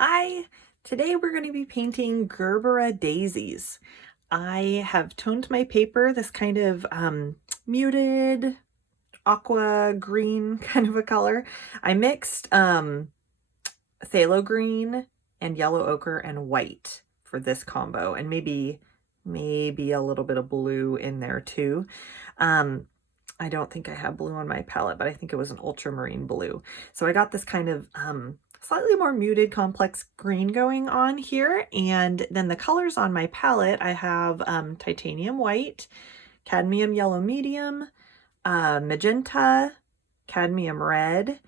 Hi, today we're going to be painting Gerbera daisies. I have toned my paper this kind of muted aqua green kind of a color. I mixed phthalo green and yellow ochre and white for this combo, and maybe a little bit of blue in there too. I don't think I have blue on my palette, but I think it was an ultramarine blue. So I got this kind of slightly more muted complex green going on here. And then the colors on my palette, I have titanium white, cadmium yellow medium, magenta, cadmium red,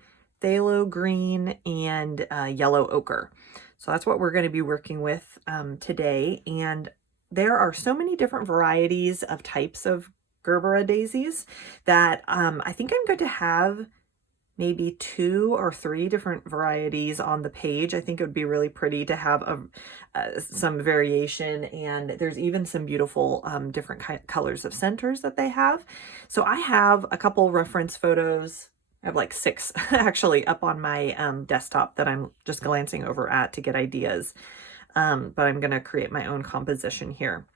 phthalo green, and yellow ochre. So that's what we're going to be working with today. And there are so many different varieties of types of Gerbera daisies that I think I'm going to have maybe 2 or 3 different varieties on the page. I think it would be really pretty to have some variation, and there's even some beautiful different colors of centers that they have. So I have a couple reference photos. I have like 6 actually up on my desktop that I'm just glancing over at to get ideas. But I'm going to create my own composition here.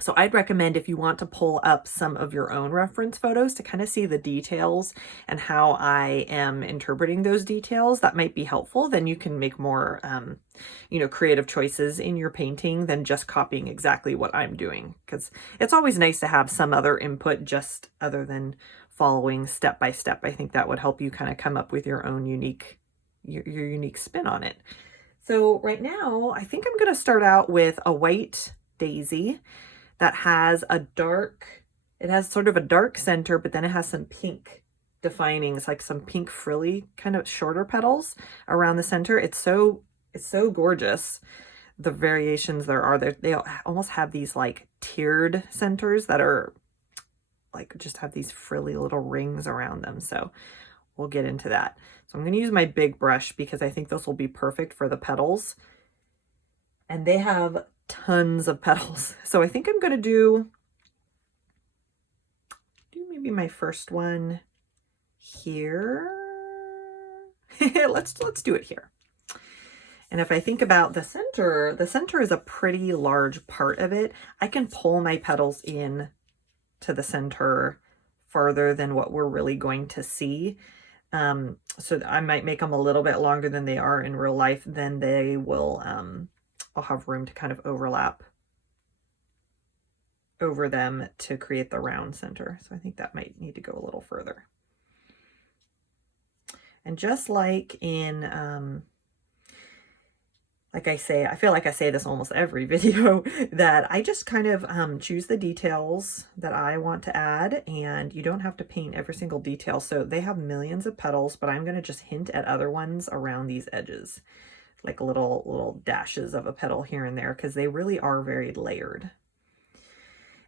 So I'd recommend, if you want to pull up some of your own reference photos to kind of see the details and how I am interpreting those details, that might be helpful. Then you can make more, creative choices in your painting than just copying exactly what I'm doing. Because it's always nice to have some other input just other than following step by step. I think that would help you kind of come up with your own unique spin on it. So right now, I think I'm going to start out with a white daisy that has it has sort of a dark center, but then it has some pink defining. It's like some pink frilly kind of shorter petals around the center. It's so gorgeous. The variations there are, they almost have these like tiered centers that are like just have these frilly little rings around them. So we'll get into that. So I'm going to use my big brush because I think this will be perfect for the petals. And they have tons of petals. So I think I'm going to do maybe my first one here. Let's do it here. And if I think about the center is a pretty large part of it. I can pull my petals in to the center farther than what we're really going to see. So I might make them a little bit longer than they are in real life. Then they will, I'll have room to kind of overlap over them to create the round center. So I think that might need to go a little further. And just like in, like I say, I feel like I say this almost every video, that I just kind of choose the details that I want to add, and you don't have to paint every single detail. So they have millions of petals, but I'm going to just hint at other ones around these edges, like little dashes of a petal here and there, because they really are very layered.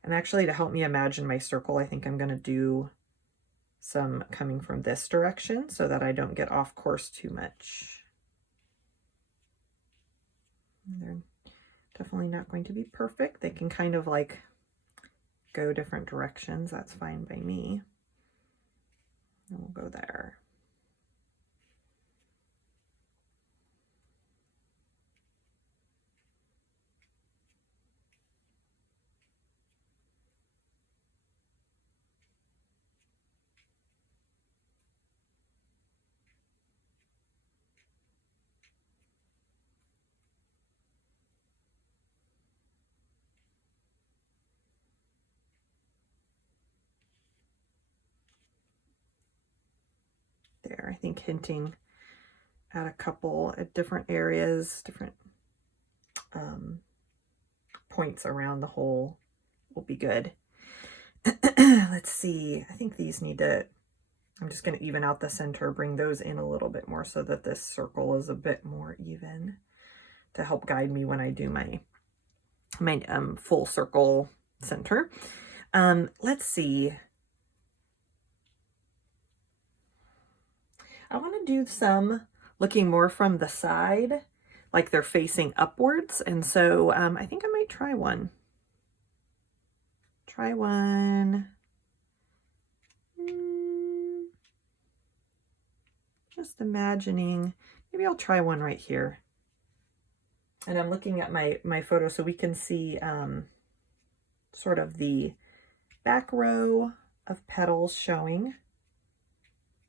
And actually, to help me imagine my circle, I think I'm going to do some coming from this direction so that I don't get off course too much. They're definitely not going to be perfect. They can kind of like go different directions. That's fine by me. And we'll go there. There, I think hinting at a couple at different areas, different points around the hole will be good. Let's see, I think these need to, I'm just going to even out the center, bring those in a little bit more so that this circle is a bit more even to help guide me when I do my full circle center. Let's see. I want to do some looking more from the side, like they're facing upwards. And so I think I might try one. Just imagining, maybe I'll try one right here. And I'm looking at my photo so we can see sort of the back row of petals showing.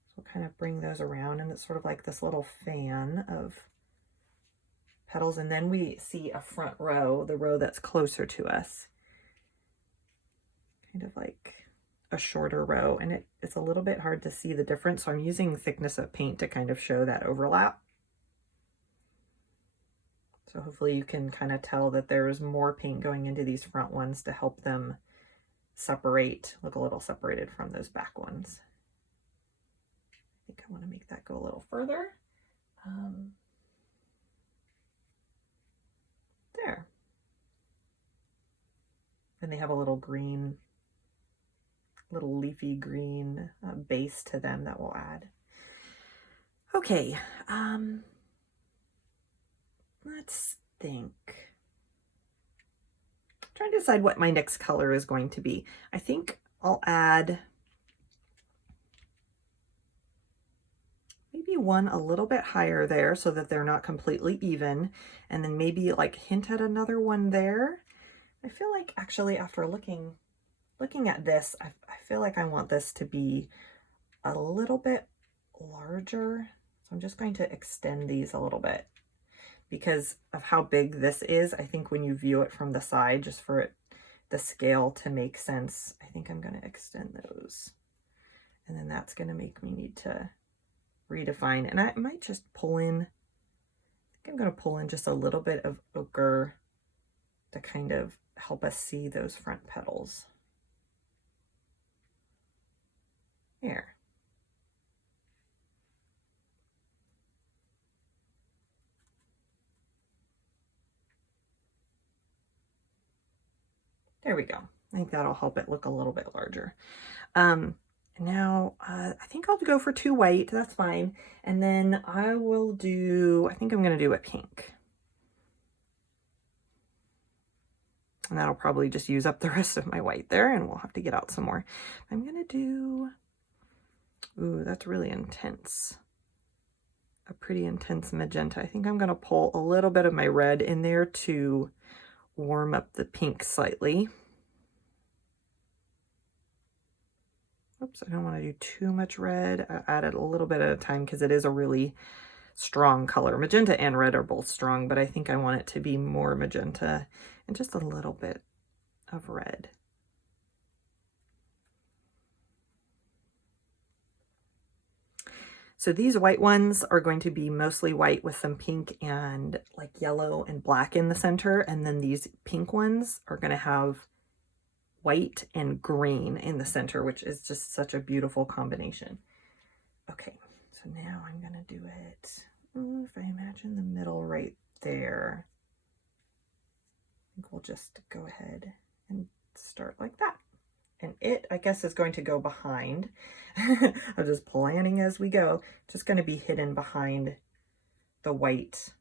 So we'll kind of bring those around, and it's sort of like this little fan of petals. And then we see a front row, the row that's closer to us, kind of like a shorter row, and it's a little bit hard to see the difference. So I'm using thickness of paint to kind of show that overlap. So hopefully you can kind of tell that there's more paint going into these front ones to help them separate, look a little separated from those back ones. I think I want to make that go a little further. There. And they have a little green, little leafy green base to them that we'll add. Okay, let's think. I'm trying to decide what my next color is going to be. I think I'll add maybe one a little bit higher there so that they're not completely even, and then maybe like hint at another one there. I feel like actually after looking at this, I feel like I want this to be a little bit larger. So I'm just going to extend these a little bit because of how big this is. I think when you view it from the side, just for it, the scale to make sense, I think I'm going to extend those. And then that's going to make me need to redefine. And I might just pull in, I think I'm going to pull in just a little bit of ochre to kind of help us see those front petals. There. There we go. I think that'll help it look a little bit larger. Now, I think I'll go for 2 white. That's fine. And then I will do, I think I'm going to do a pink. And that'll probably just use up the rest of my white there, and we'll have to get out some more. I'm going to do, ooh, that's really intense. A pretty intense magenta. I think I'm going to pull a little bit of my red in there to warm up the pink slightly. Oops, I don't want to do too much red. I added a little bit at a time because it is a really strong color. Magenta and red are both strong, but I think I want it to be more magenta and just a little bit of red. So these white ones are going to be mostly white with some pink and like yellow and black in the center. And then these pink ones are going to have white and green in the center, which is just such a beautiful combination. Okay, so now I'm going to do it. If I imagine the middle right there, I think we'll just go ahead and start like that. And it, I guess, is going to go behind. I'm just planning as we go. Just going to be hidden behind the white.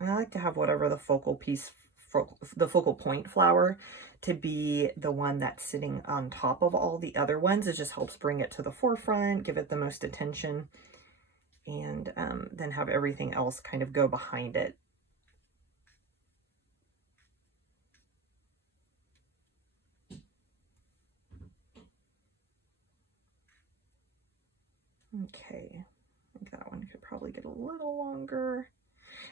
And I like to have whatever the focal piece, the focal point flower, to be the one that's sitting on top of all the other ones. It just helps bring it to the forefront, give it the most attention, and then have everything else kind of go behind it. Okay, I think that one could probably get a little longer.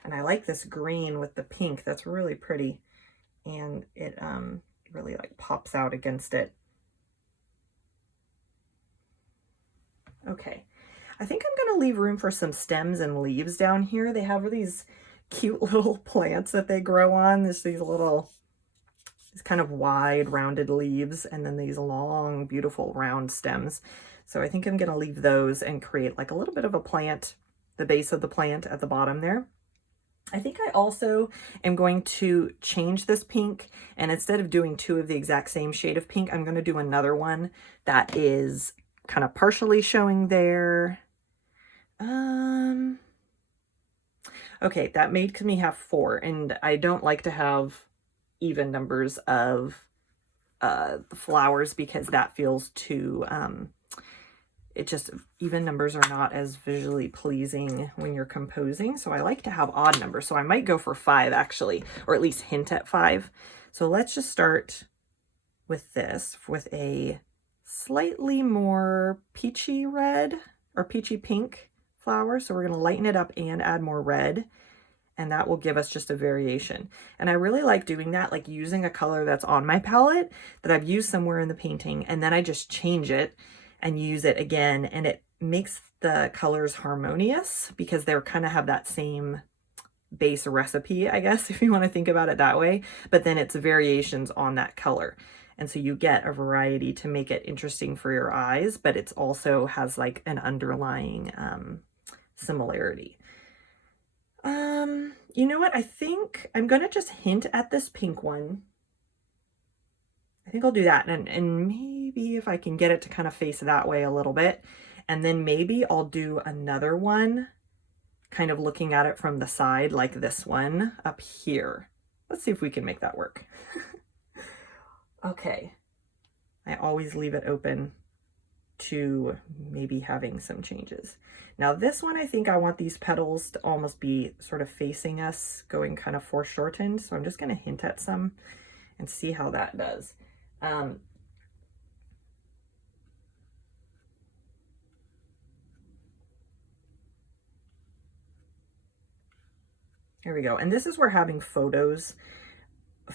And I like this green with the pink. That's really pretty. And it really like pops out against it. Okay, I think I'm gonna leave room for some stems and leaves down here. They have these cute little plants that they grow on. There's these kind of wide rounded leaves, and then these long, beautiful round stems. So I think I'm gonna leave those and create like a little bit of a plant, the base of the plant at the bottom there. I think I also am going to change this pink, and instead of doing 2 of the exact same shade of pink, I'm going to do another one that is kind of partially showing there. Okay, that made me have 4, and I don't like to have even numbers of the flowers because that feels too, it just, even numbers are not as visually pleasing when you're composing. So I like to have odd numbers. So I might go for 5 actually, or at least hint at 5. So let's just start with this, with a slightly more peachy red or peachy pink flower. So we're going to lighten it up and add more red. And that will give us just a variation. And I really like doing that, like using a color that's on my palette that I've used somewhere in the painting, and then I just change it and use it again, and it makes the colors harmonious because they're kind of have that same base recipe, I guess, if you want to think about it that way, but then it's variations on that color. And so you get a variety to make it interesting for your eyes, but it's also has like an underlying similarity. You know what? I think I'm going to just hint at this pink one. I think I'll do that. And maybe if I can get it to kind of face that way a little bit, and then maybe I'll do another one kind of looking at it from the side, like this one up here. Let's see if we can make that work. Okay. I always leave it open to maybe having some changes. Now this one, I think I want these petals to almost be sort of facing us, going kind of foreshortened. So I'm just going to hint at some and see how that does. Here we go. And this is where having photo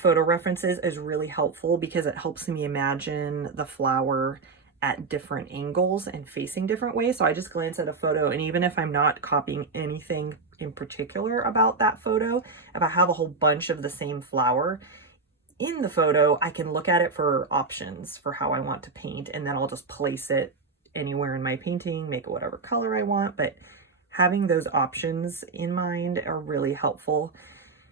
references is really helpful because it helps me imagine the flower at different angles and facing different ways. So I just glance at a photo, and even if I'm not copying anything in particular about that photo, if I have a whole bunch of the same flower in the photo, I can look at it for options for how I want to paint, and then I'll just place it anywhere in my painting, make it whatever color I want. But having those options in mind are really helpful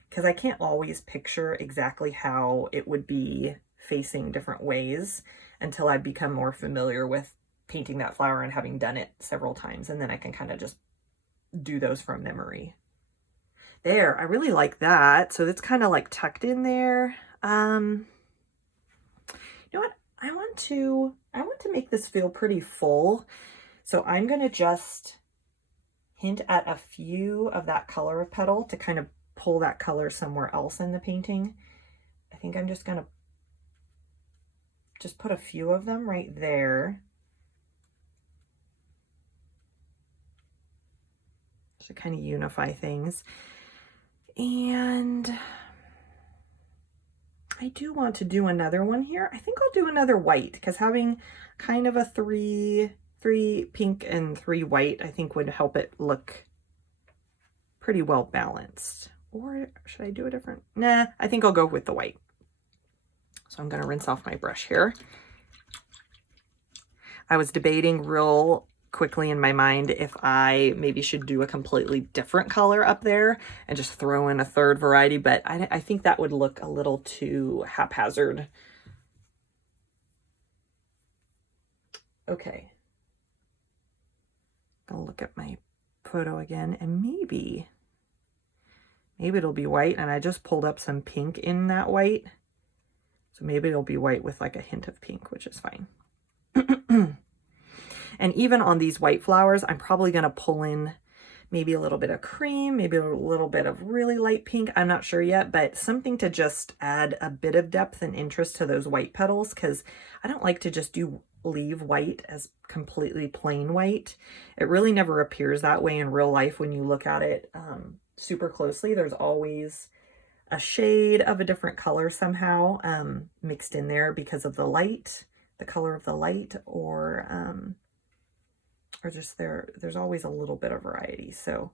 because I can't always picture exactly how it would be facing different ways until I become more familiar with painting that flower and having done it several times. And then I can kind of just do those from memory. There, I really like that. So it's kind of like tucked in there. You know what? I want to make this feel pretty full. So I'm going to just hint at a few of that color of petal to kind of pull that color somewhere else in the painting. I think I'm just going to just put a few of them right there. To kind of unify things. And I do want to do another one here. I think I'll do another white because having kind of a three pink and 3 white, I think would help it look pretty well balanced. Or should I do a different? Nah, I think I'll go with the white. So I'm going to rinse off my brush here. I was debating real quickly in my mind if I maybe should do a completely different color up there and just throw in a third variety, but I think that would look a little too haphazard. Okay. I'll look at my photo again, and maybe it'll be white, and I just pulled up some pink in that white. So maybe it'll be white with like a hint of pink, which is fine. And even on these white flowers, I'm probably going to pull in maybe a little bit of cream, maybe a little bit of really light pink. I'm not sure yet, but something to just add a bit of depth and interest to those white petals, because I don't like to just leave white as completely plain white. It really never appears that way in real life when you look at it super closely. There's always a shade of a different color somehow mixed in there because of the light, the color of the light, or just there's always a little bit of variety. So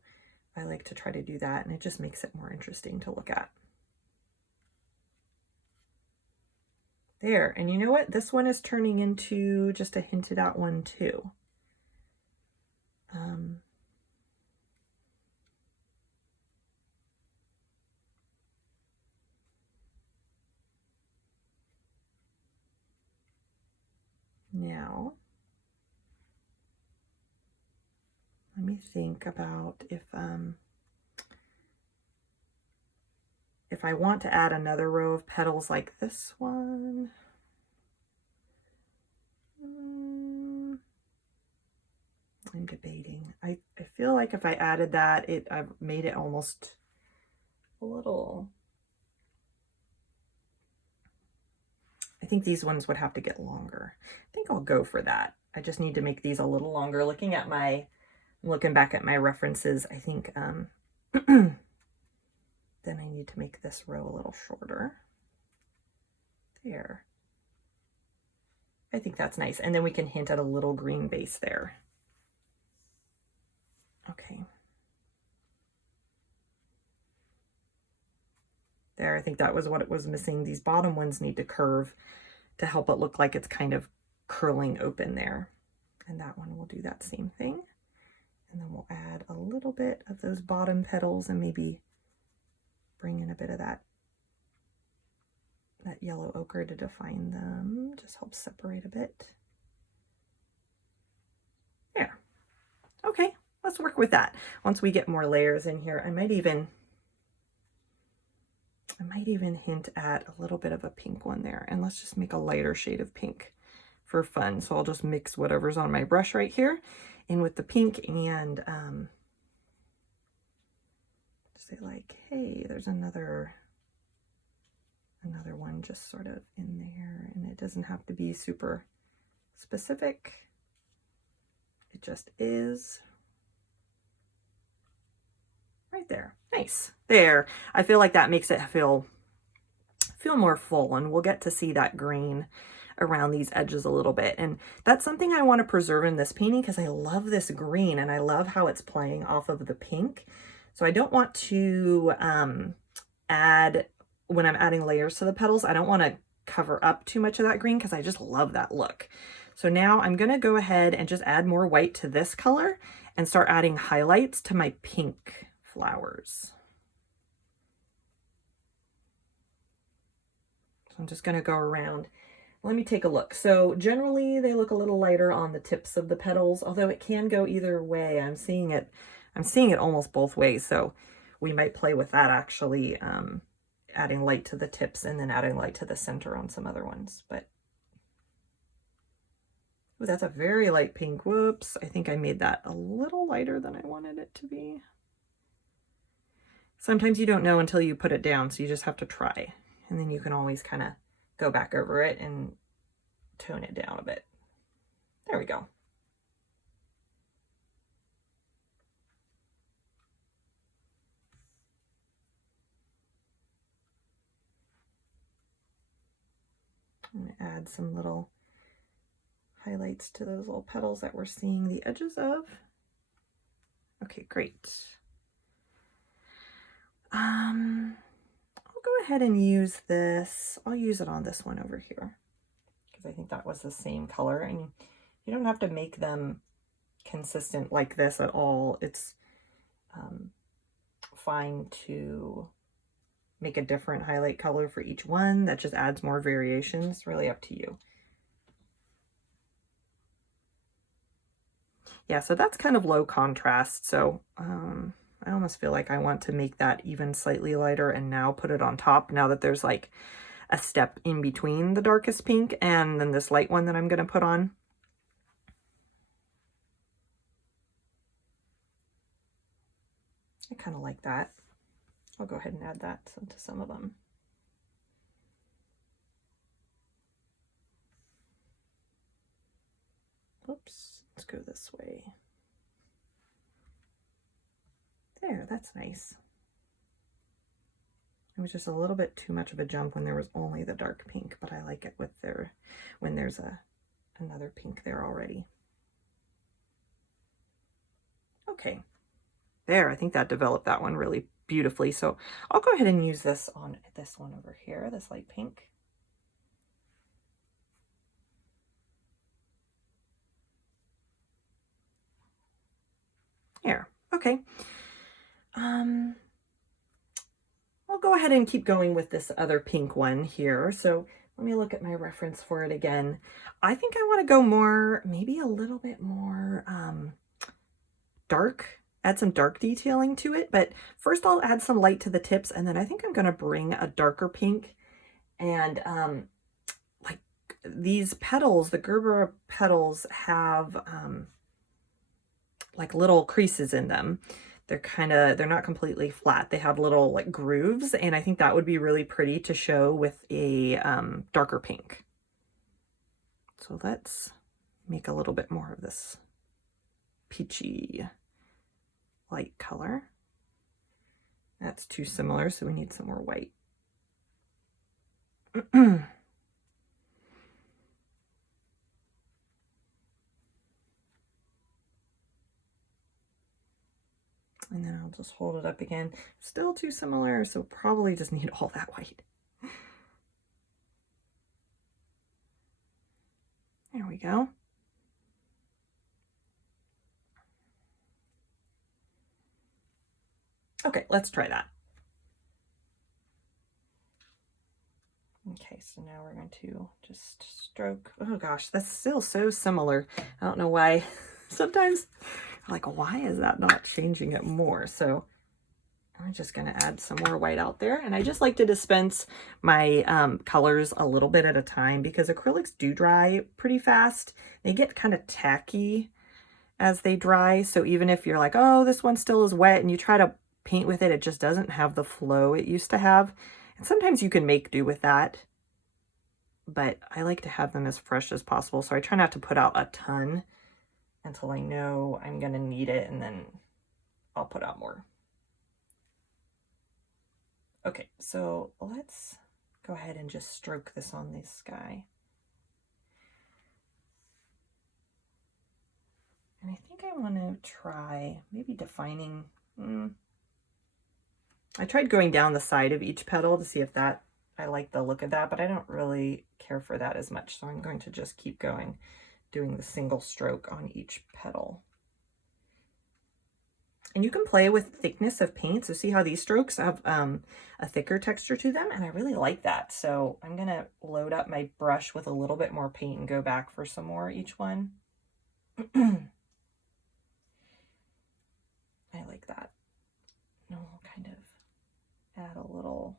I like to try to do that, and it just makes it more interesting to look at. There, and you know what? This one is turning into just a hinted at one too. Now, let me think about if I want to add another row of petals like this one. I'm debating. I feel like if I added that, I've made it almost a little. I think these ones would have to get longer. I think I'll go for that. I just need to make these a little longer. Looking back at my references, I think then I need to make this row a little shorter. There. I think that's nice. And then we can hint at a little green base there. Okay. There, I think that was what it was missing. These bottom ones need to curve to help it look like it's kind of curling open there. And that one will do that same thing. And then we'll add a little bit of those bottom petals and maybe bring in a bit of that yellow ochre to define them. Just help separate a bit. There. Okay, let's work with that. Once we get more layers in here, I might even hint at a little bit of a pink one there. And let's just make a lighter shade of pink for fun. So I'll just mix whatever's on my brush right here in with the pink and say like, hey, there's another one just sort of in there, and it doesn't have to be super specific. It just is right there. Nice. There. I feel like that makes it feel more full, and we'll get to see that green around these edges a little bit. And that's something I want to preserve in this painting because I love this green and I love how it's playing off of the pink. So I don't want to add, when I'm adding layers to the petals, I don't want to cover up too much of that green because I just love that look. So now I'm going to go ahead and just add more white to this color and start adding highlights to my pink flowers. So I'm just going to go around. Let me take a look. So generally they look a little lighter on the tips of the petals, although it can go either way. I'm seeing it almost both ways. So we might play with that actually, adding light to the tips and then adding light to the center on some other ones. But ooh, that's a very light pink. Whoops. I think I made that a little lighter than I wanted it to be. Sometimes you don't know until you put it down, so you just have to try. And then you can always kind of go back over it and tone it down a bit. There we go. I'm going to add some little highlights to those little petals that we're seeing the edges of. Okay, great. I'll go ahead and use this. I'll use it on this one over here because I think that was the same color, and you don't have to make them consistent like this at all. It's fine to make a different highlight color for each one. That just adds more variation. It's really up to you. Yeah, so that's kind of low contrast. So I almost feel like I want to make that even slightly lighter and now put it on top, now that there's like a step in between the darkest pink and then this light one that I'm going to put on. I kind of like that. I'll go ahead and add that to some of them. Oops, let's go this way. There, that's nice. It was just a little bit too much of a jump when there was only the dark pink, but I like it with when there's another pink there already. Okay, there, I think that developed that one really beautifully. So I'll go ahead and use this on this one over here, this light pink. There, okay. I'll go ahead and keep going with this other pink one here. So let me look at my reference for it again. I think I want to go more, maybe a little bit more dark, add some dark detailing to it. But first I'll add some light to the tips, and then I think I'm going to bring a darker pink. And like these petals, the Gerbera petals have like little creases in them. They're not completely flat. They have little like grooves, and I think that would be really pretty to show with a darker pink. So let's make a little bit more of this peachy light color. That's too similar, so we need some more white. And then I'll just hold it up again. Still too similar, so probably just need all that white. There we go. Okay, let's try that. Okay, so now we're going to just stroke. Oh gosh, that's still so similar. I don't know why. Sometimes I'm like, why is that not changing it more? So I'm just going to add some more white out there. And I just like to dispense my colors a little bit at a time because acrylics do dry pretty fast. They get kind of tacky as they dry. So even if you're like, oh, this one still is wet, and you try to paint with it, it just doesn't have the flow it used to have. And sometimes you can make do with that, but I like to have them as fresh as possible. So I try not to put out a ton until I know I'm going to need it, and then I'll put out more. Okay, so let's go ahead and just stroke this on this sky. And I think I want to try maybe defining. I tried going down the side of each petal to see if that, I like the look of that, but I don't really care for that as much. So I'm going to just keep going, doing the single stroke on each petal. And you can play with thickness of paint. So see how these strokes have a thicker texture to them? And I really like that. So I'm going to load up my brush with a little bit more paint and go back for some more each one. I like that. And we'll kind of add a little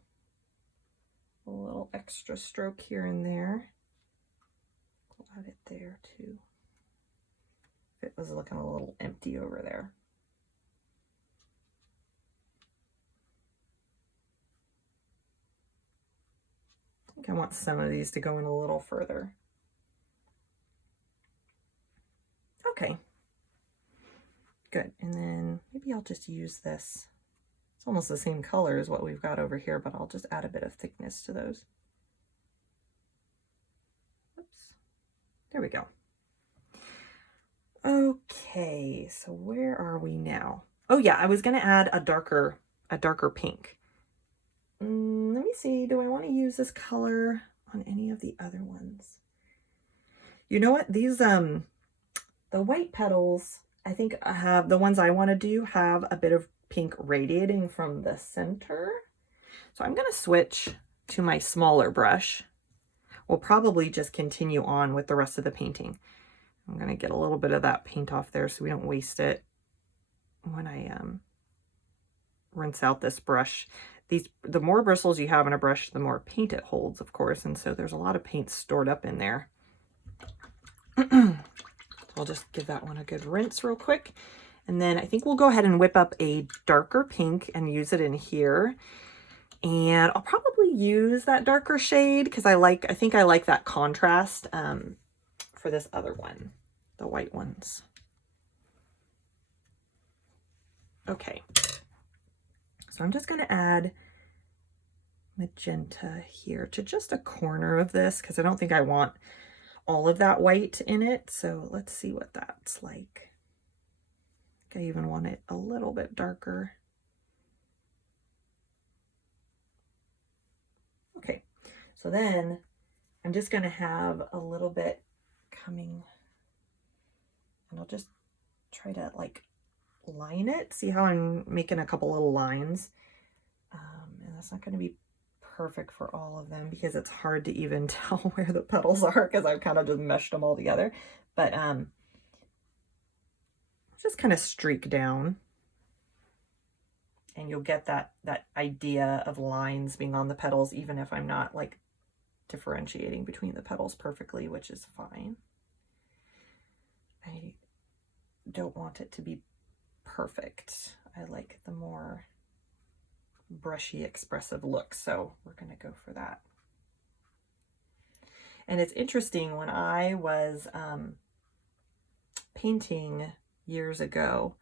extra stroke here and there. We'll add it there too. It was looking a little empty over there. I think I want some of these to go in a little further. Okay, good. And then maybe I'll just use this. It's almost the same color as what we've got over here, but I'll just add a bit of thickness to those. Oops. There we go. Okay, so where are we now? Oh yeah, I was going to add a darker pink. Let me see, do I want to use this color on any of the other ones? You know what? These, the white petals, I think I have, the ones I want to do have a bit of pink radiating from the center. So I'm going to switch to my smaller brush. We'll probably just continue on with the rest of the painting. I'm going to get a little bit of that paint off there so we don't waste it when I rinse out this brush. The more bristles you have in a brush, the more paint it holds, of course, and so there's a lot of paint stored up in there. So I'll just give that one a good rinse real quick. And then I think we'll go ahead and whip up a darker pink and use it in here. And I'll probably use that darker shade because I think I like that contrast for this other one, the white ones. Okay. So I'm just going to add magenta here to just a corner of this because I don't think I want all of that white in it. So let's see what that's like. I think I even want it a little bit darker. Okay, so then I'm just going to have a little bit coming, and I'll just try to like line it. See how I'm making a couple little lines? And that's not going to be perfect for all of them because it's hard to even tell where the petals are because I've kind of just meshed them all together. But just kind of streak down, and you'll get that idea of lines being on the petals, even if I'm not like differentiating between the petals perfectly, which is fine. I don't want it to be perfect. I like the more brushy, expressive look, so we're going to go for that. And it's interesting, when I was painting years ago,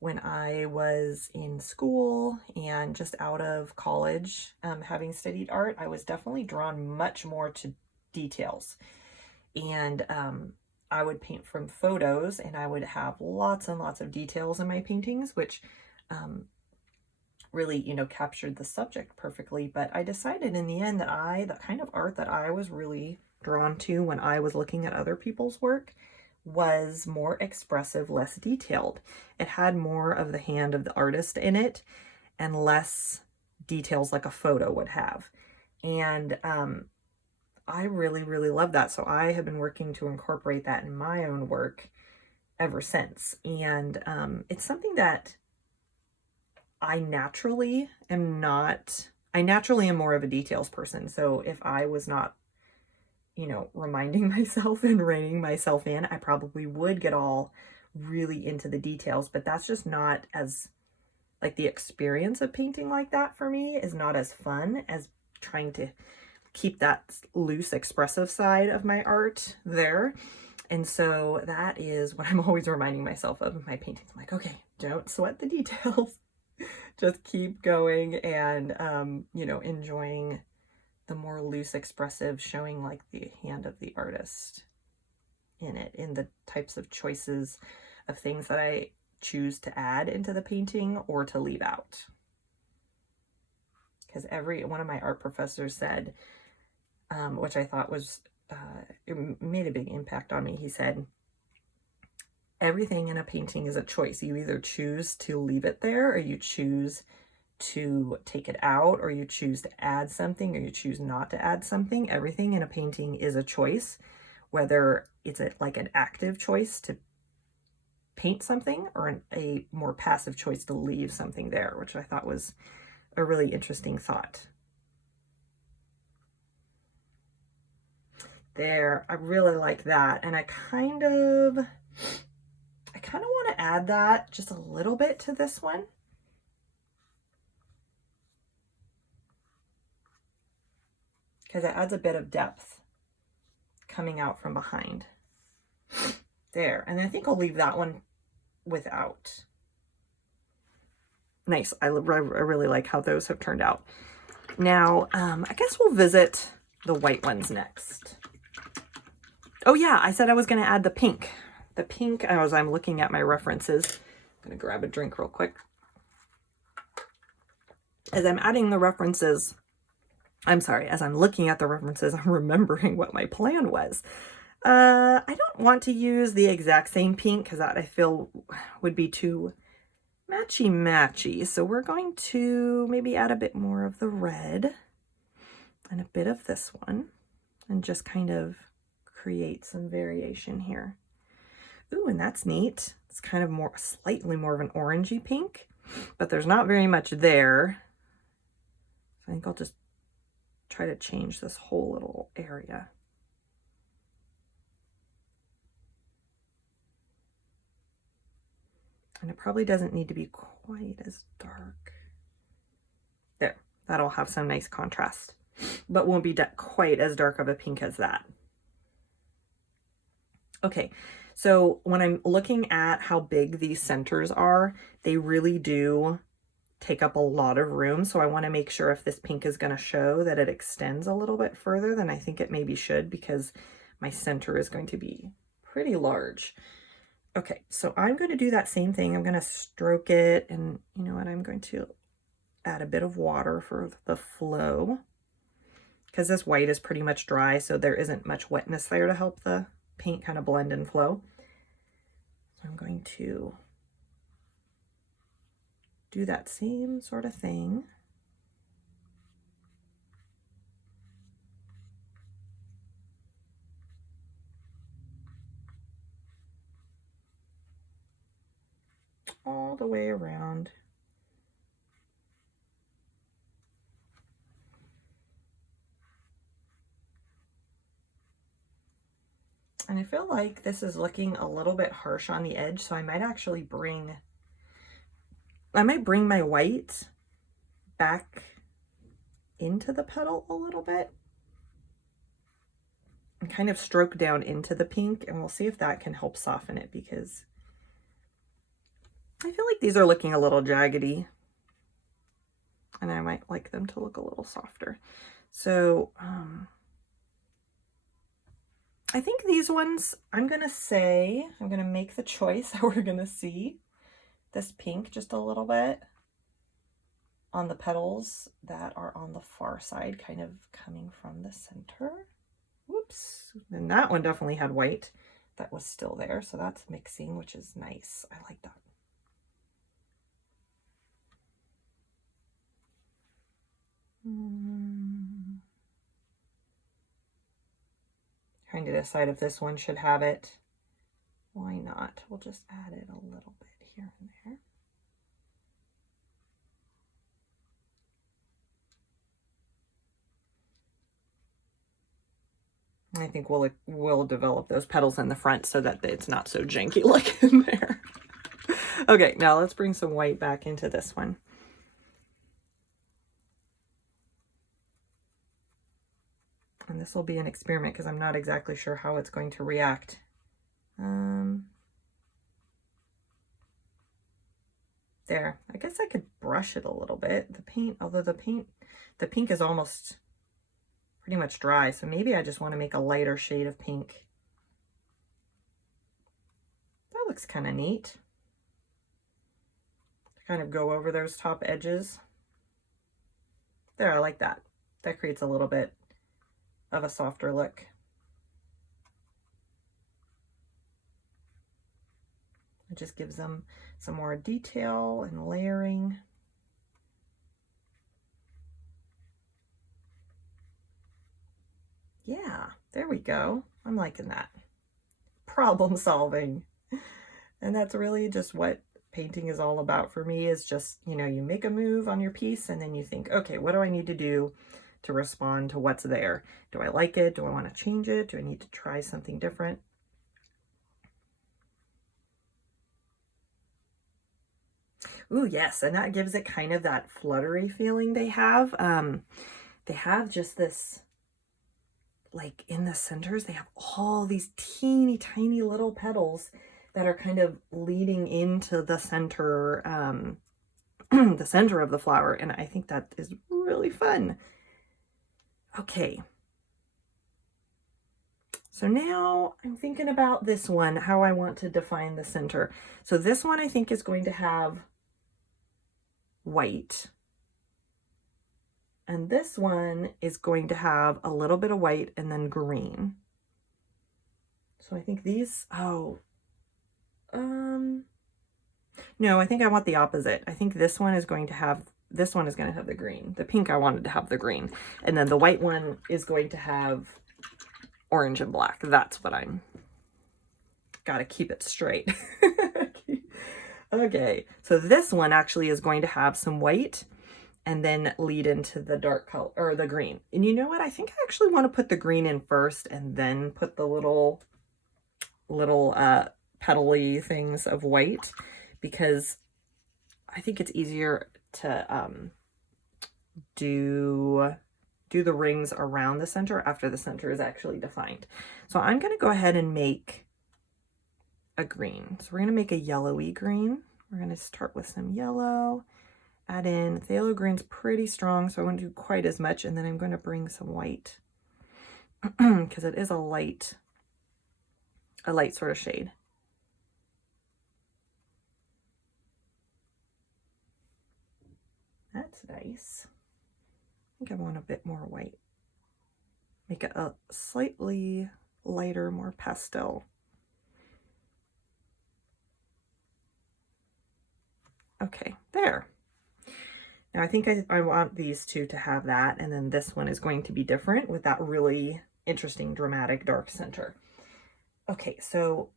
when I was in school and just out of college, having studied art, I was definitely drawn much more to details. And I would paint from photos, and I would have lots and lots of details in my paintings, which really, you know, captured the subject perfectly. But I decided in the end that the kind of art that I was really drawn to when I was looking at other people's work was more expressive, less detailed. It had more of the hand of the artist in it and less details like a photo would have. And I really, really love that. So I have been working to incorporate that in my own work ever since. And it's something that I naturally am more of a details person. So if I was not, you know, reminding myself and reining myself in, I probably would get all really into the details, but that's just not as, like, the experience of painting like that for me is not as fun as trying to keep that loose, expressive side of my art there. And so that is what I'm always reminding myself of in my paintings. I'm like, okay, don't sweat the details. Just keep going and, you know, enjoying the more loose, expressive, showing like the hand of the artist in it, in the types of choices of things that I choose to add into the painting or to leave out. Because one of my art professors said, which I thought was, it made a big impact on me. He said, everything in a painting is a choice. You either choose to leave it there, or you choose to take it out, or you choose to add something, or you choose not to add something. Everything in a painting is a choice, whether it's like an active choice to paint something or a more passive choice to leave something there, which I thought was a really interesting thought. There, I really like that. And I kind of want to add that just a little bit to this one. Because it adds a bit of depth coming out from behind. There, and I think I'll leave that one without. Nice, I really like how those have turned out. Now, I guess we'll visit the white ones next. Oh yeah, I said I was going to add the pink. The pink, as I'm looking at my references, I'm going to grab a drink real quick. As I'm adding the references, as I'm looking at the references, I'm remembering what my plan was. I don't want to use the exact same pink because that I feel would be too matchy. So we're going to maybe add a bit more of the red and a bit of this one and just kind of create some variation here. Ooh, and that's neat. It's kind of slightly more of an orangey pink, but there's not very much there. I think I'll just try to change this whole little area. And it probably doesn't need to be quite as dark. There, that'll have some nice contrast, but won't be quite as dark of a pink as that. Okay, so when I'm looking at how big these centers are, they really do take up a lot of room. So I want to make sure if this pink is going to show that it extends a little bit further than I think it maybe should, because my center is going to be pretty large. Okay, so I'm going to do that same thing. I'm going to stroke it, and you know what, I'm going to add a bit of water for the flow, because this white is pretty much dry, so there isn't much wetness there to help the paint kind of blend and flow. So I'm going to do that same sort of thing. All the way around. And I feel like this is looking a little bit harsh on the edge, so I might actually bring my white back into the petal a little bit and kind of stroke down into the pink, and we'll see if that can help soften it, because I feel like these are looking a little jaggedy and I might like them to look a little softer. So I think these ones, I'm gonna make the choice that we're gonna see this pink just a little bit on the petals that are on the far side, kind of coming from the center. Whoops. And that one definitely had white that was still there, so that's mixing, which is nice. I like that. Trying to decide if this one should have it. Why not? We'll just add it a little bit here and there. I think we'll develop those petals in the front so that it's not so janky looking there. Okay, now let's bring some white back into this one. And this will be an experiment because I'm not exactly sure how it's going to react. There, I guess I could brush it a little bit. The paint, although the pink is almost pretty much dry, so maybe I just want to make a lighter shade of pink. That looks kind of neat. Kind of go over those top edges. There, I like that. That creates a little bit of a softer look. It just gives them some more detail and layering. Yeah, there we go. I'm liking that. Problem solving. And that's really just what painting is all about for me, is just, you know, you make a move on your piece and then you think, okay, what do I need to do to respond to what's there? Do I like it? Do I want to change it? Do I need to try something different? Ooh, yes, and that gives it kind of that fluttery feeling they have. They have just this, like in the centers, they have all these teeny tiny little petals that are kind of leading into the center, the center of the flower. And I think that is really fun. Okay. So now I'm thinking about this one, how I want to define the center. So this one I think is going to have white. And this one is going to have a little bit of white and then green. So I think these, no, I think I want the opposite. I think this one is going to have the green. The pink I wanted to have the green. And then the white one is going to have orange and black. That's what I'm, gotta keep it straight. Okay, so this one actually is going to have some white and then lead into the dark color, or the green. And you know what? I think I actually want to put the green in first and then put the little petally things of white, because I think it's easier to do the rings around the center after the center is actually defined. So I'm going to go ahead and make a green. So we're going to make a yellowy green. We're going to start with some yellow, add in phthalo green's pretty strong, so I won't do quite as much. And then I'm going to bring some white because it is a light sort of shade. That's nice. I think I want a bit more white. Make it a slightly lighter, more pastel. Okay, there. Now I think I want these two to have that, and then this one is going to be different with that really interesting, dramatic, dark center. Okay, so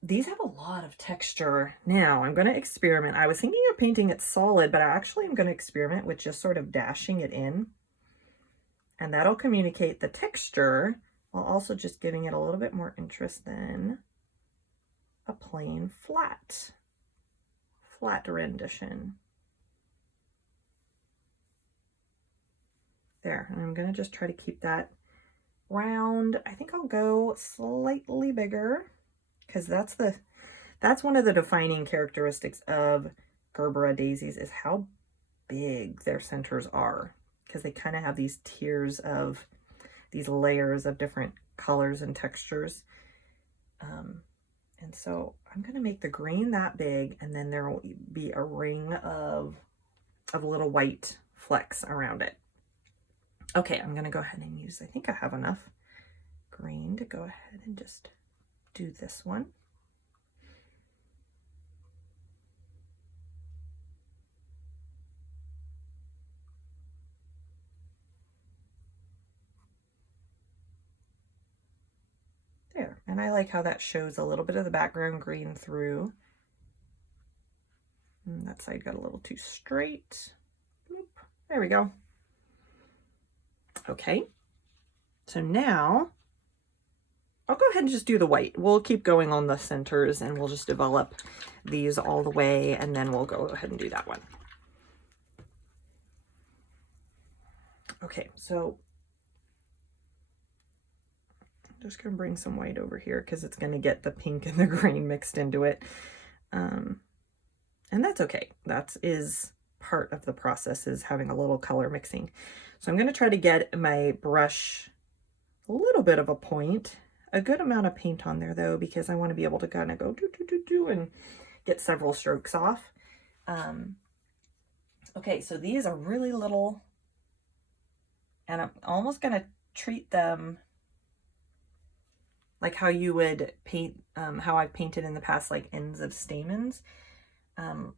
these have a lot of texture. Now I'm going to experiment. I was thinking of painting it solid, but I actually am going to experiment with just sort of dashing it in. And that'll communicate the texture while also just giving it a little bit more interest than a plain flat rendition. There, and I'm gonna just try to keep that round. I think I'll go slightly bigger because that's one of the defining characteristics of Gerbera daisies is how big their centers are, because they kind of have these tiers of these layers of different colors and textures. And so I'm going to make the green that big, and then there will be a ring of little white flecks around it. Okay, I'm going to go ahead and use, I think I have enough green to go ahead and just do this one. There, and I like how that shows a little bit of the background green through. And that side got a little too straight. Oop, there we go. Okay, so now I'll go ahead and just do the white. We'll keep going on the centers and we'll just develop these all the way, and then we'll go ahead and do that one. Okay, so I'm just going to bring some white over here because it's going to get the pink and the green mixed into it. And that's okay. That is part of the process, is having a little color mixing. So I'm going to try to get my brush a little bit of a point, a good amount of paint on there though, because I want to be able to kind of go do and get several strokes off. Okay, so these are really little, and I'm almost going to treat them like how you would paint, how I've painted in the past, like ends of stamens,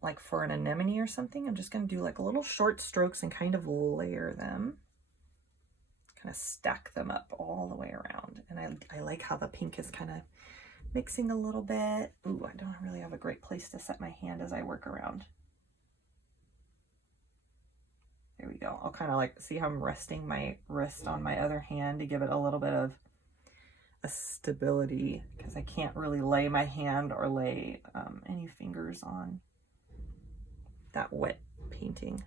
like for an anemone or something. I'm just going to do like little short strokes and kind of layer them, kind of stack them up all the way around. And I like how the pink is kind of mixing a little bit. Ooh, I don't really have a great place to set my hand as I work around. There we go. I'll kind of like, see how I'm resting my wrist on my other hand to give it a little bit of a stability, because I can't really lay my hand or lay any fingers on that wet painting.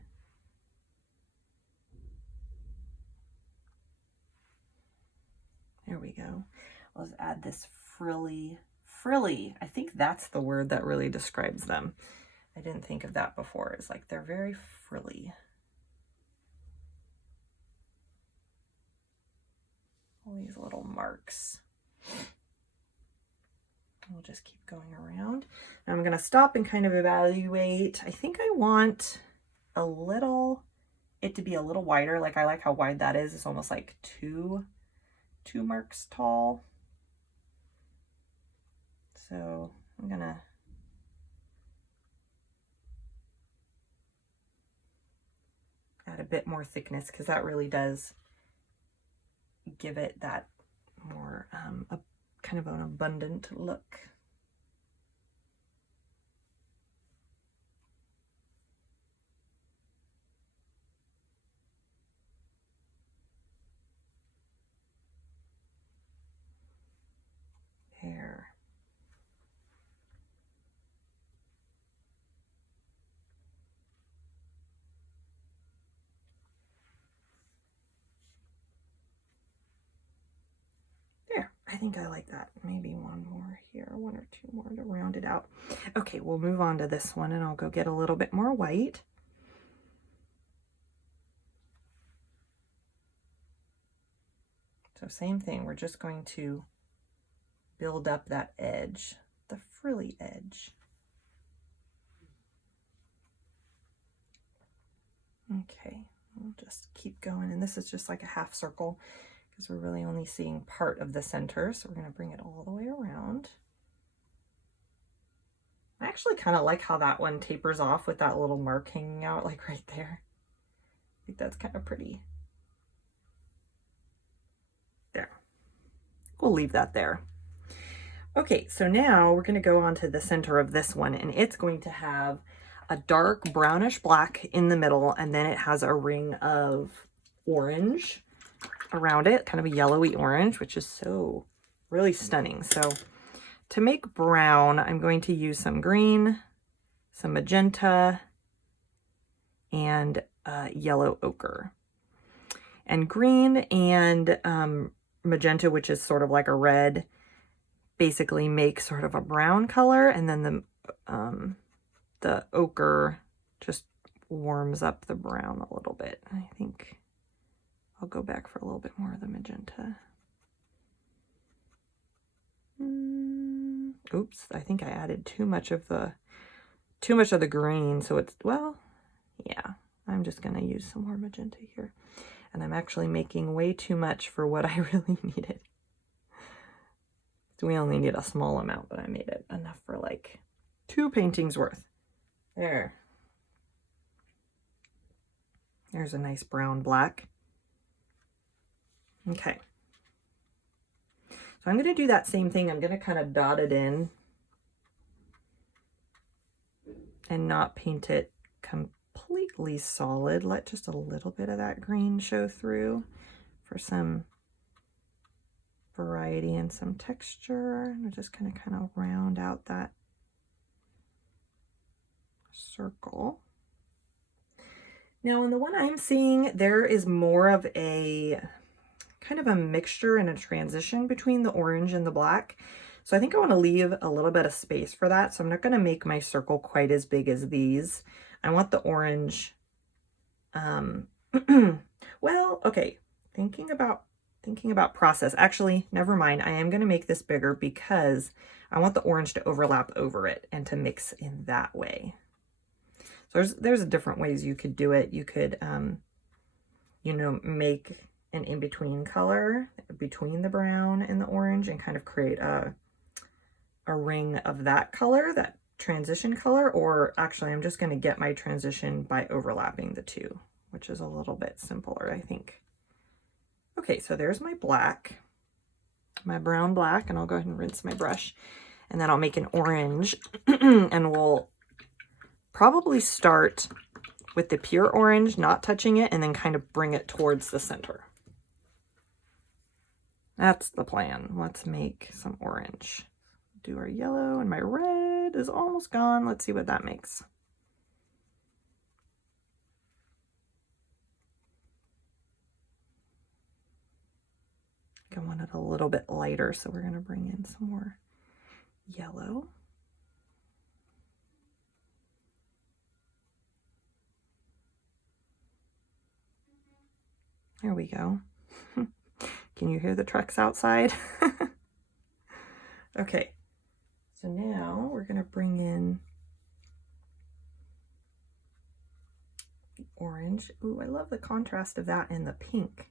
There we go. Let's add this frilly. I think that's the word that really describes them. I didn't think of that before. It's like they're very frilly. All these little marks. We'll just keep going around. Now I'm going to stop and kind of evaluate. I think I want it to be a little wider. Like I like how wide that is. It's almost like two marks tall. So I'm going to add a bit more thickness, because that really does give it that more a kind of an abundant look. There. I think I like that. Maybe one more here, one or two more to round it out. Okay, we'll move on to this one, and I'll go get a little bit more white. So same thing, we're just going to build up that edge, the frilly edge. Okay, we'll just keep going, and this is just like a half circle, because we're really only seeing part of the center. So we're going to bring it all the way around. I actually kind of like how that one tapers off with that little mark hanging out like right there. I think that's kind of pretty. There. We'll leave that there. Okay, so now we're going to go on to the center of this one, and it's going to have a dark brownish black in the middle, and then it has a ring of orange. around it, kind of a yellowy orange, which is so really stunning. So to make brown, I'm going to use some green, some magenta, and yellow ochre. And green and magenta, which is sort of like a red, basically make sort of a brown color, and then the ochre just warms up the brown a little bit. I think I'll go back for a little bit more of the magenta. Oops, I think I added too much of the green, so it's, well, yeah, I'm just gonna use some more magenta here. And I'm actually making way too much for what I really needed. So we only need a small amount, but I made it enough for like 2 paintings worth. There. There's a nice brown black. Okay. So I'm going to do that same thing. I'm going to kind of dot it in and not paint it completely solid. Let just a little bit of that green show through for some variety and some texture. And I'm just going to kind of round out that circle. Now in the one I'm seeing, there is more of a kind of a mixture and a transition between the orange and the black. So I think I want to leave a little bit of space for that. So I'm not going to make my circle quite as big as these. I want the orange, well, okay, thinking about process. Actually, never mind. I am going to make this bigger because I want the orange to overlap over it and to mix in that way. So there's different ways you could do it. You could, you know, make an in-between color between the brown and the orange and kind of create a ring of that color, that transition color, or actually I'm just going to get my transition by overlapping the two, which is a little bit simpler, I think. Okay, so there's my black, my brown black, and I'll go ahead and rinse my brush, and then I'll make an orange and we'll probably start with the pure orange, not touching it, and then kind of bring it towards the center. That's the plan. Let's make some orange. Do our yellow, and my red is almost gone. Let's see what that makes. I want it a little bit lighter, so we're going to bring in some more yellow. There we go. Can you hear the trucks outside? Okay, so now we're going to bring in the orange. Ooh, I love the contrast of that and the pink.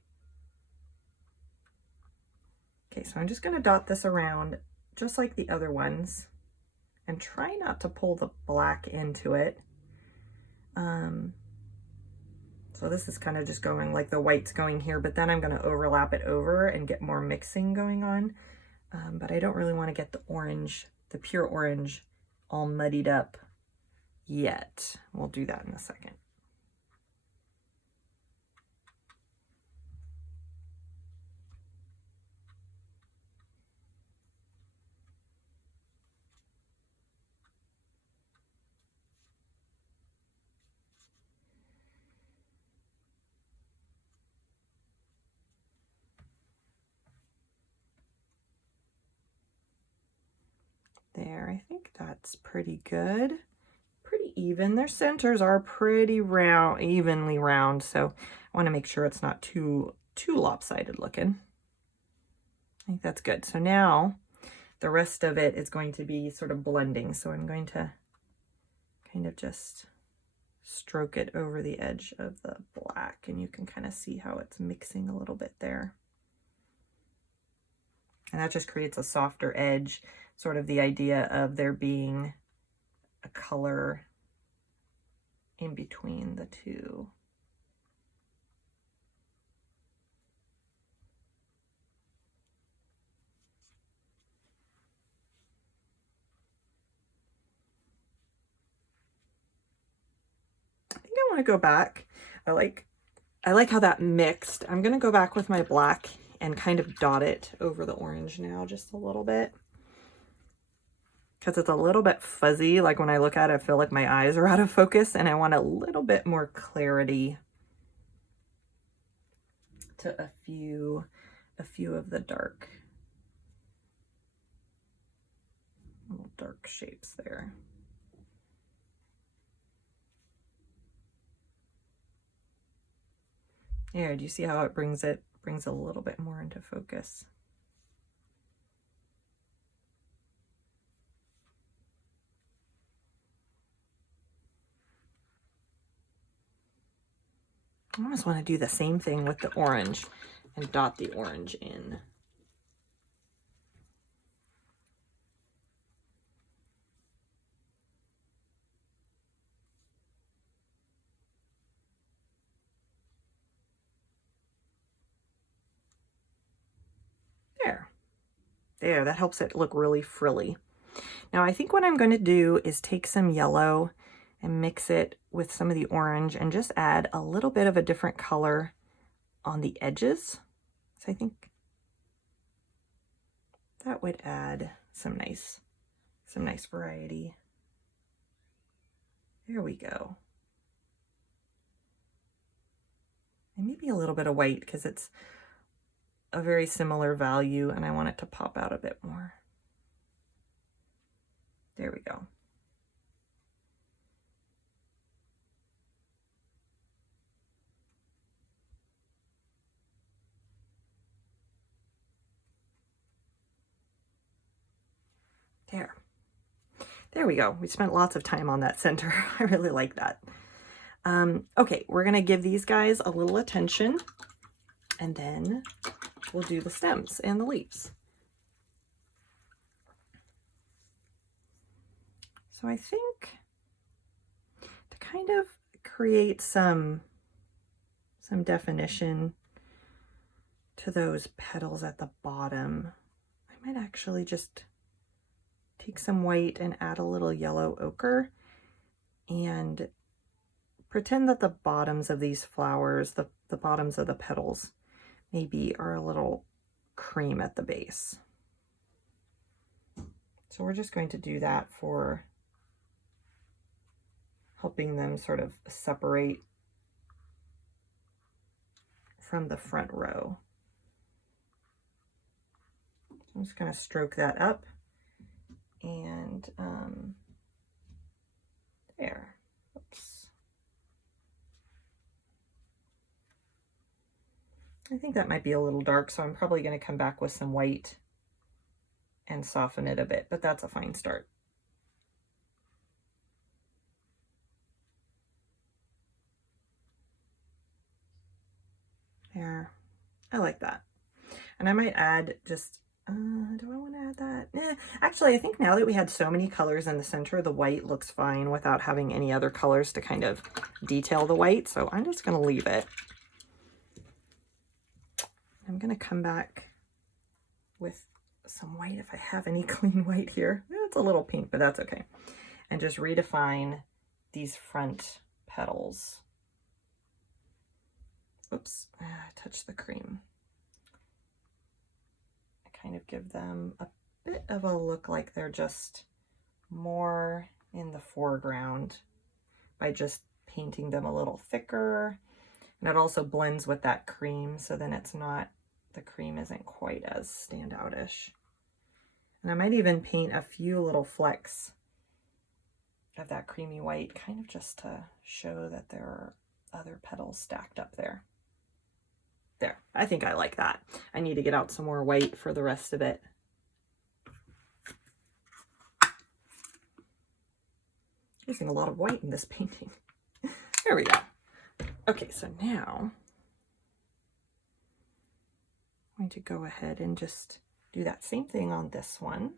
Okay, so I'm just going to dot this around just like the other ones and try not to pull the black into it. So this is kind of just going like the white's going here, but then I'm going to overlap it over and get more mixing going on. But I don't really want to get the orange, the pure orange, all muddied up yet. We'll do that in a second. There, I think that's pretty good. Pretty even. Their centers are pretty round, evenly round, so I want to make sure it's not too lopsided looking. I think that's good. So now the rest of it is going to be sort of blending. So I'm going to kind of just stroke it over the edge of the black, and you can kind of see how it's mixing a little bit there. And that just creates a softer edge, sort of the idea of there being a color in between the two. I think I want to go back. I like I like how that mixed. I'm going to go back with my black and kind of dot it over the orange now just a little bit. Because it's a little bit fuzzy. Like when I look at it, I feel like my eyes are out of focus and I want a little bit more clarity to a few of the dark, little dark shapes there. There, do you see how it brings a little bit more into focus? I almost want to do the same thing with the orange and dot the orange in. There, that helps it look really frilly. Now I think what I'm going to do is take some yellow and mix it with some of the orange and just add a little bit of a different color on the edges. So I think that would add some nice variety. There we go. And maybe a little bit of white because it's a very similar value and I want it to pop out a bit more. There we go. There we go. We spent lots of time on that center. I really like that. Okay, we're gonna give these guys a little attention and then we'll do the stems and the leaves. So I think to kind of create some definition to those petals at the bottom, I might actually just take some white and add a little yellow ochre and pretend that the bottoms of these flowers, the bottoms of the petals, maybe are a little cream at the base. So we're just going to do that for helping them sort of separate from the front row. I'm just going to stroke that up and there. Oops. I think that might be a little dark, so I'm probably going to come back with some white and soften it a bit, but that's a fine start. There, I like that. And I might add just, do I want to add that? Actually, I think now that we had so many colors in the center, the white looks fine without having any other colors to kind of detail the white. So I'm just going to leave it. I'm going to come back with some white if I have any clean white here. It's a little pink, but that's okay. And just redefine these front petals. Oops, I touched the cream. I kind of give them a bit of a look like they're just more in the foreground by just painting them a little thicker. And it also blends with that cream, so then it's not, the cream isn't quite as standout-ish. And I might even paint a few little flecks of that creamy white, kind of just to show that there are other petals stacked up there. There, I think I like that. I need to get out some more white for the rest of it. Using a lot of white in this painting. There we go. Okay, so now I'm going to go ahead and just do that same thing on this one.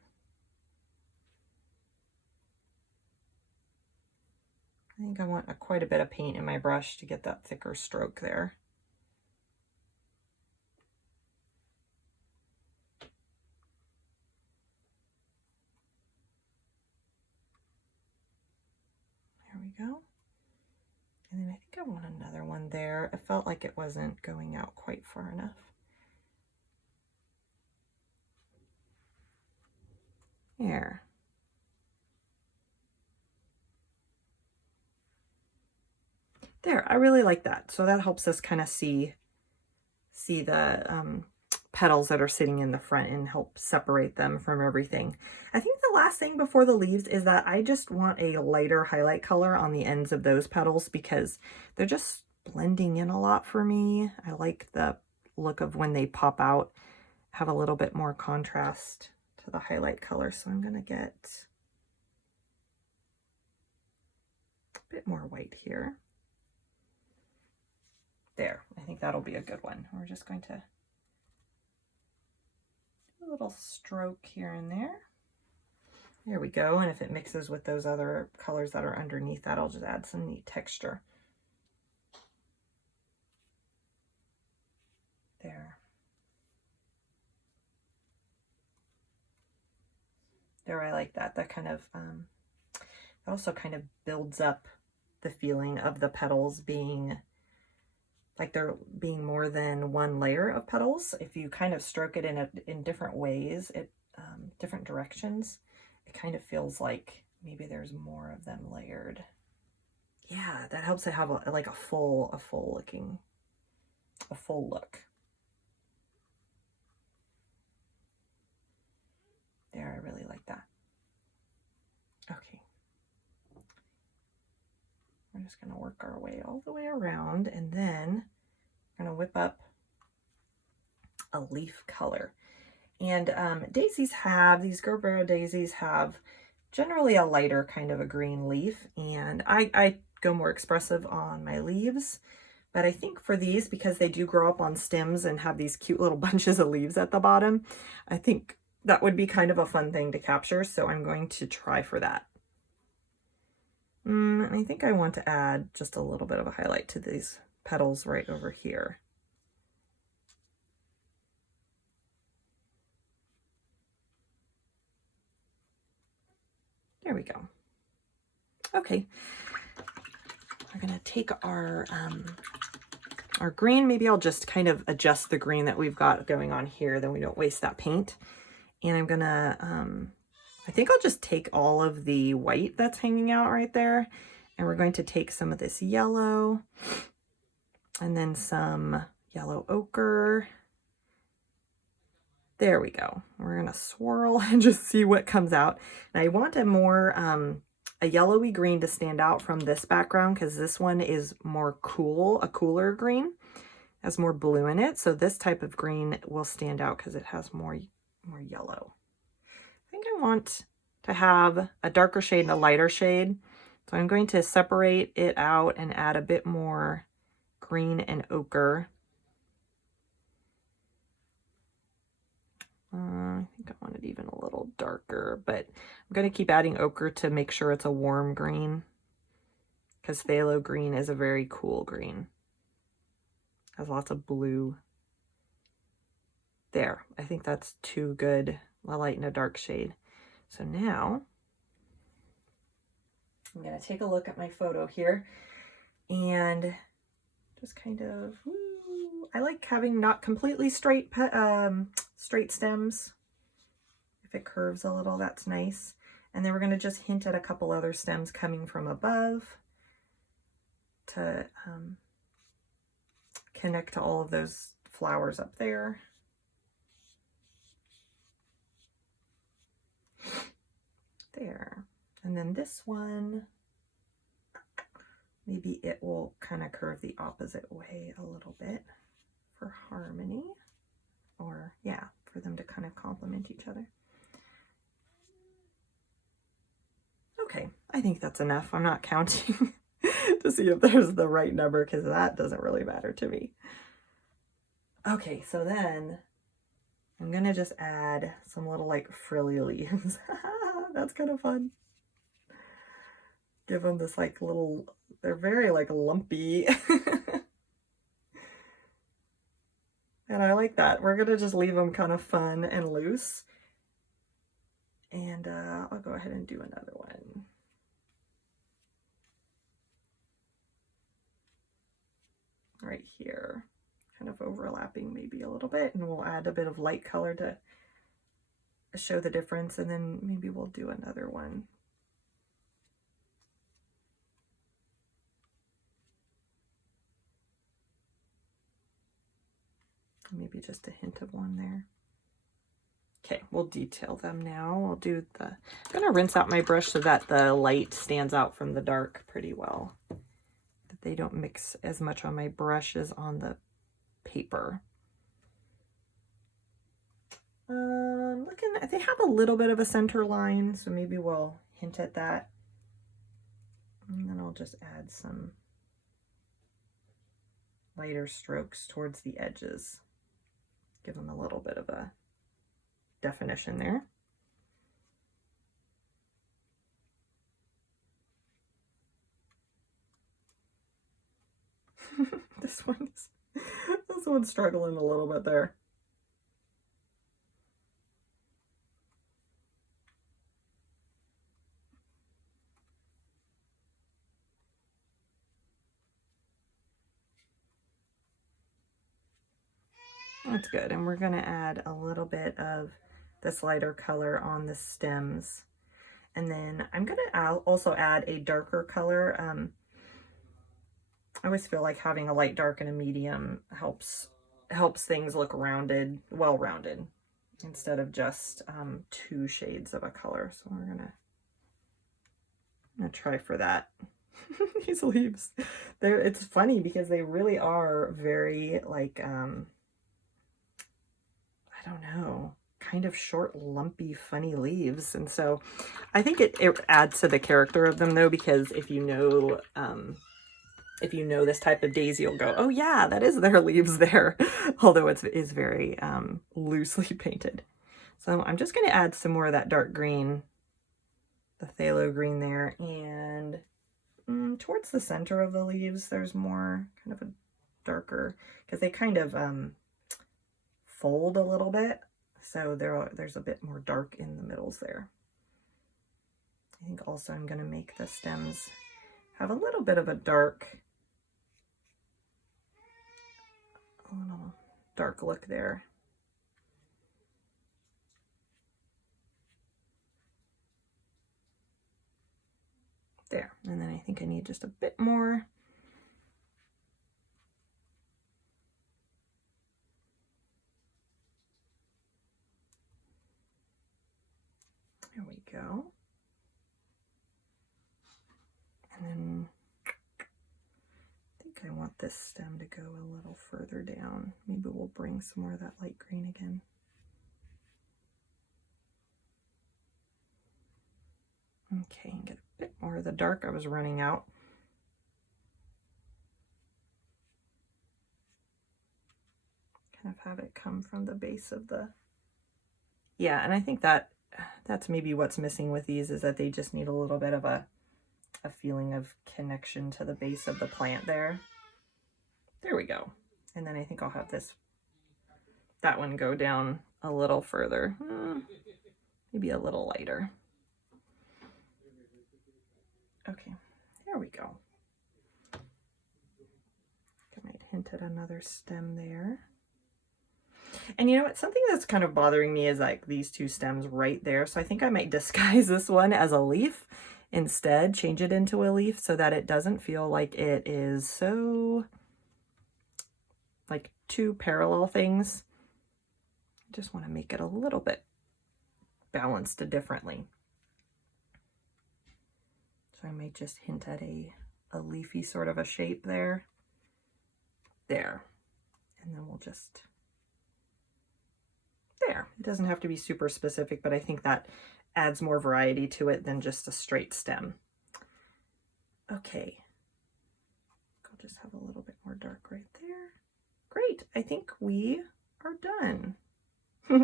I think I want quite a bit of paint in my brush to get that thicker stroke there. There we go. And then I think I I want another one there. It felt like it wasn't going out quite far enough. There. There, I really like that. So that helps us kind of see the petals that are sitting in the front and help separate them from everything. I think the last thing before the leaves is that I just want a lighter highlight color on the ends of those petals because they're just blending in a lot for me. I like the look of when they pop out, have a little bit more contrast to the highlight color. So I'm gonna get a bit more white here. There, I think that'll be a good one. We're just going to do a little stroke here and there. There we go. And if it mixes with those other colors that are underneath, that'll just add some neat texture. There. There, I like that. That kind of, it also kind of builds up the feeling of the petals being like they're being more than one layer of petals. If you kind of stroke it in different ways, different directions, it kind of feels like maybe there's more of them layered. Yeah, that helps it have like a full look. There, I really like that. Okay. We're just going to work our way all the way around, and then we're going to whip up a leaf color. And these Gerbera daisies have generally a lighter kind of a green leaf, and I go more expressive on my leaves. But I think for these, because they do grow up on stems and have these cute little bunches of leaves at the bottom, I think that would be kind of a fun thing to capture. So I'm going to try for that. I think I want to add just a little bit of a highlight to these petals right over here. There we go. Okay, we're gonna take our green. Maybe I'll just kind of adjust the green that we've got going on here, then we don't waste that paint. And I'm gonna, I think I'll just take all of the white that's hanging out right there, and we're going to take some of this yellow and then some yellow ochre. There we go. We're gonna swirl and just see what comes out. And I want a more, a yellowy green to stand out from this background because this one is more cool, a cooler green, has more blue in it. So this type of green will stand out because it has more yellow. I think I want to have a darker shade and a lighter shade. So I'm going to separate it out and add a bit more green and ochre. I think I want it even a little darker, but I'm going to keep adding ochre to make sure it's a warm green because phthalo green is a very cool green. Has lots of blue. There, I think that's too good, a light and a dark shade. So now I'm going to take a look at my photo here and just kind of, I like having not completely straight stems. If it curves a little, that's nice. And then we're going to just hint at a couple other stems coming from above to connect to all of those flowers up there. There. And then this one, maybe it will kind of curve the opposite way a little bit for harmony, or yeah, for them to kind of complement each other. Okay, I think that's enough. I'm not counting to see if there's the right number because that doesn't really matter to me. Okay, so then I'm gonna just add some little like frilly leaves. That's kind of fun. Give them this like little, they're very like lumpy. And I like that. We're gonna just leave them kind of fun and loose. And I'll go ahead and do another one. right here, kind of overlapping maybe a little bit, and we'll add a bit of light color to show the difference, and then maybe we'll do another one. Maybe just a hint of one there. Okay, we'll detail them now. I'll do the, I'm gonna rinse out my brush so that the light stands out from the dark pretty well, that they don't mix as much on my brush as on the paper. Looking, they have a little bit of a center line, so maybe we'll hint at that. And then I'll just add some lighter strokes towards the edges. Give them a little bit of a definition there. This one's struggling a little bit there. That's good. And we're going to add a little bit of this lighter color on the stems. And then I'm going to also add a darker color. I always feel like having a light, dark, and a medium helps things look rounded, well-rounded, instead of just 2 shades of a color. So we're gonna try for that. These leaves, it's funny because they really are very like, I don't know, kind of short, lumpy, funny leaves. And so I think it adds to the character of them though, because if you know this type of daisy, you'll go, oh yeah, that is their leaves there. Although it is very loosely painted. So I'm just going to add some more of that dark green, the phthalo green there, and towards the center of the leaves, there's more kind of a darker, because they kind of fold a little bit. So there's a bit more dark in the middles there. I think also I'm going to make the stems have a little bit of a little dark look there. There, and then I think I need just a bit more. There we go. And then I think I want this stem to go a little further down. Maybe we'll bring some more of that light green again. Okay, and get a bit more of the dark. I was running out. Kind of have it come from the base of the... Yeah, and I think that's maybe what's missing with these, is that they just need a little bit of a feeling of connection to the base of the plant there. There we go. And then I think I'll have that one go down a little further. Maybe a little lighter. Okay, there we go. I might hint at another stem there. And you know what? Something that's kind of bothering me is like these 2 stems right there. So I think I might disguise this one as a leaf instead, change it into a leaf so that it doesn't feel like it is so like 2 parallel things. I just want to make it a little bit balanced differently. So I might just hint at a leafy sort of a shape there. There. And then we'll just... There. It doesn't have to be super specific, but I think that adds more variety to it than just a straight stem. Okay. I'll just have a little bit more dark right there. Great. I think we are done.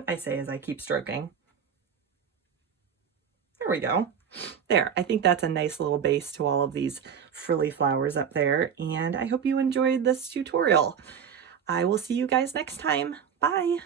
I say as I keep stroking. There we go. There, I think that's a nice little base to all of these frilly flowers up there, and I hope you enjoyed this tutorial. I will see you guys next time. Bye!